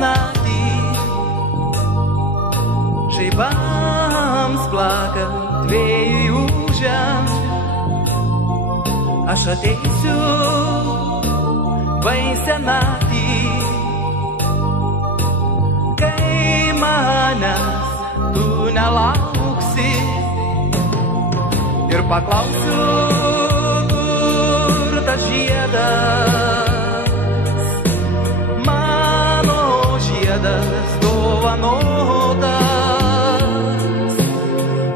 naktį, žaibams plakant vėjui ūžiant, aš ateisiu baisią naktį, kai manęs tu nelauksi ir paklausiu, kur tas žiedas, mano žiedas dovanotas,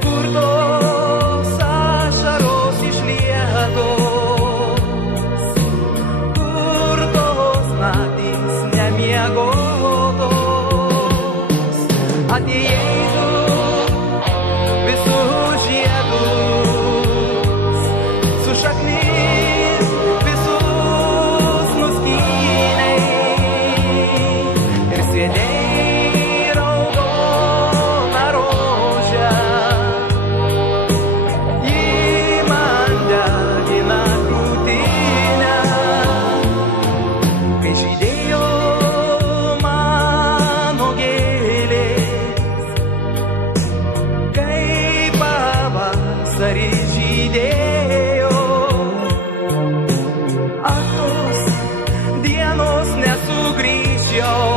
kur tos ašaros išlietos, kur tos naktys nemiegotos, atėjai tu visus žiedus, su šaknis visus nuskynei ir sviedei raudoną rožę. Ji man degina krūtinę, kai žydėjo mano gėlės, kai pavasarį žydėjo. Aš tos dienos nesugrįš jau,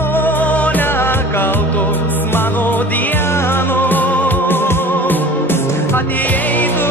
o nekaltos mano dienos. Atėjai tu